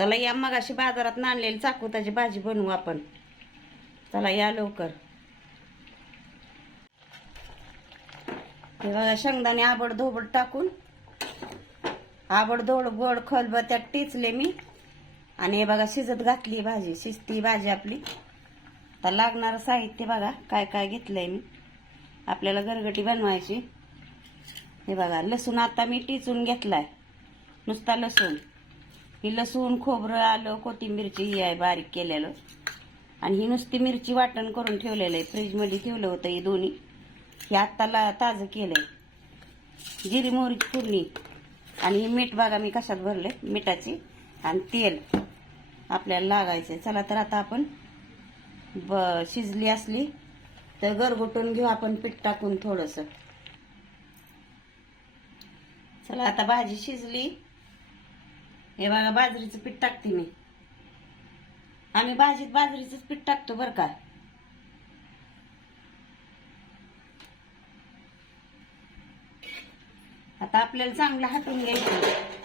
चला या, मगाशी बाजारात आणलेली चाकवताची भाजी बनवू आपण. चला या लवकर. हे बघा, शेंगदाणे आबड धोबड टाकून आबड गोड खलबत्त्यात टिचले मी. आणि हे बघा शिजत घातली भाजी. शिजती भाजी आपली. तर लागणारं साहित्य बघा काय काय घेतलंय मी. आपल्याला गरगटी बनवायची. हे बघा, लसूण आता मी टिचून घेतलाय, नुसता लसूण. ही लसूण, खोबरं, आलं, कोथिंबीरची ही आहे बारीक केलेलं. आणि ही नुसती मिरची वाटण करून ठेवलेलं आहे. फ्रीजमध्ये ठेवलं होतं हे दोन्ही. हे आत्ताला ताजं केलंय. जिरी मोहरीची फोडणी. आणि ही मीठ बघा मी कशात भरले, मिठाची. आणि तेल आपल्याला लागायचंय. चला तर आता आपण शिजली असली तर गरगुटून घेऊ आपण पीठ टाकून थोडंसं. चला आता भाजी शिजली. हे बघा, बाजरीचं पीठ टाकते मी. आम्ही भाजीत बाजरीचंच पीठ टाकतो बरं का. आता आपल्याला चांगलं हटवून घ्यायचं.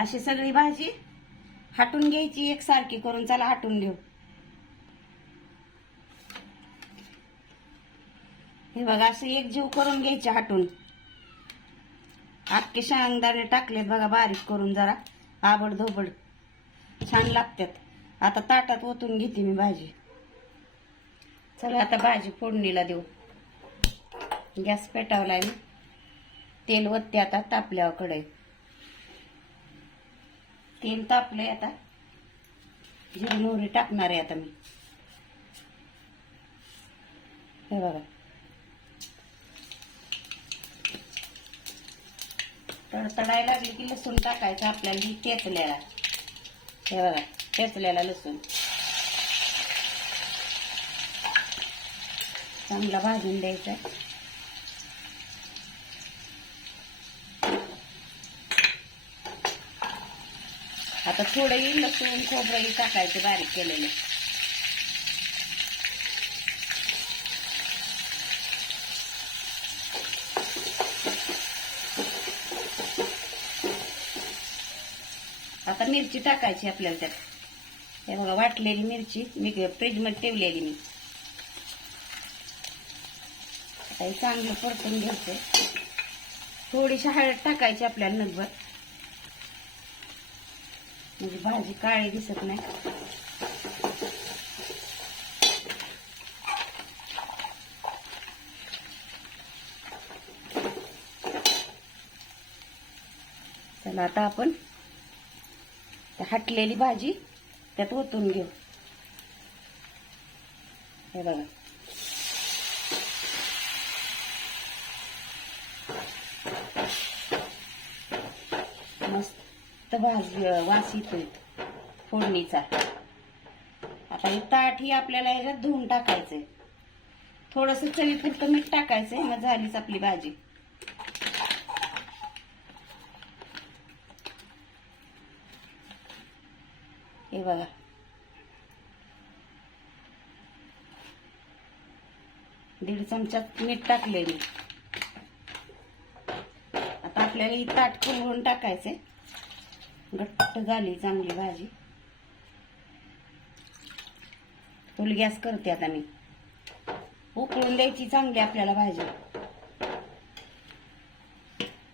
अशी सगळी भाजी हटून घ्यायची एकसारखी करून. चला हटून घेऊ. हे बघा, असं एक जीव करून घ्यायचे हटून. अख्खे शेंगदाणे टाकलेत बघा बारीक करून, जरा आबड धोबड छान लागतात. आता ताटात ओतून घेते मी भाजी. चला आता भाजी फोडणीला देऊ. गॅस पेटवलाय मी. तेल ओतते आता तापल्यावर कढई. तेल तापलंय आता. जिरी मोहरी टाकणार आहे आता मी. हे बघा, तडतडायला लागली की लसूण टाकायचं आपल्याला. ही टेचलेला, हे बघा टेचलेला लसूण चांगला भाजून द्यायचा. आता थोडंही लसूण खोबरंही टाकायचं बारीक केलेलं. आता मिरची टाकायची आपल्याला त्यात. हे बघा, वाटलेली मिरची मी फ्रीजमध्ये ठेवलेली मी. आता हे चांगलं परतून घ्यायचं. थोडीशी हळद टाकायची आपल्याला नकभर, म्हणजे भाजी काळी दिसत नाही. चला आता आपण हटलेली भाजी त्यात ओतून घेऊ. हे बघा, मस्त भाजी वास येतोय फोडणीचा. आता हे ताट ही आपल्याला याच्यात धुवून टाकायचंय. थोडंसं चवीपुरतं मीठ टाकायचंय. मग झालीच आपली भाजी. हे बघा, दीड चमचा मीठ टाकले मी. आता आपल्याला ही ताट फुलवून टाकायचंय. घट्ट झाली चांगली भाजी. फुल गॅस करते आता मी. उकळून द्यायची चांगली आपल्याला भाजी.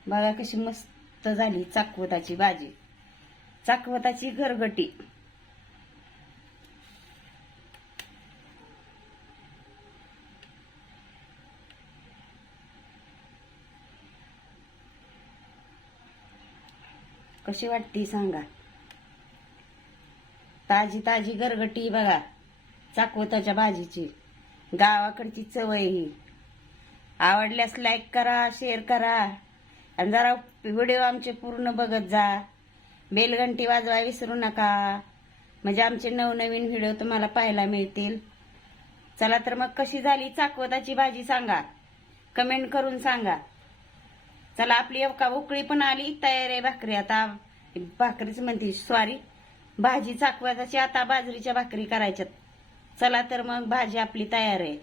बघा कशी मस्त झाली चाकवताची भाजी. चाकवताची गरगटी. कशी वाटती सांगा. ताजी ताजी गरगटी बघा चाकवताच्या भाजीची. गावाकडची चव आहे ही. आवडल्यास लाईक करा, शेअर करा. आणि जरा व्हिडिओ आमचे पूर्ण बघत जा. बेलघंटी वाजवायला विसरू नका, म्हणजे आमचे नवनवीन व्हिडिओ तुम्हाला पाहायला मिळतील. चला तर मग कशी झाली चाकवताची भाजी सांगा, कमेंट करून सांगा. चला आपली उकळी पण आली. तयार आहे भाकरी. आता भाकरीच म्हणते, सॉरी, भाजी चाकवताची. आता बाजरीच्या भाकरी करायच्यात. चला तर मग भाजी आपली तयार आहे.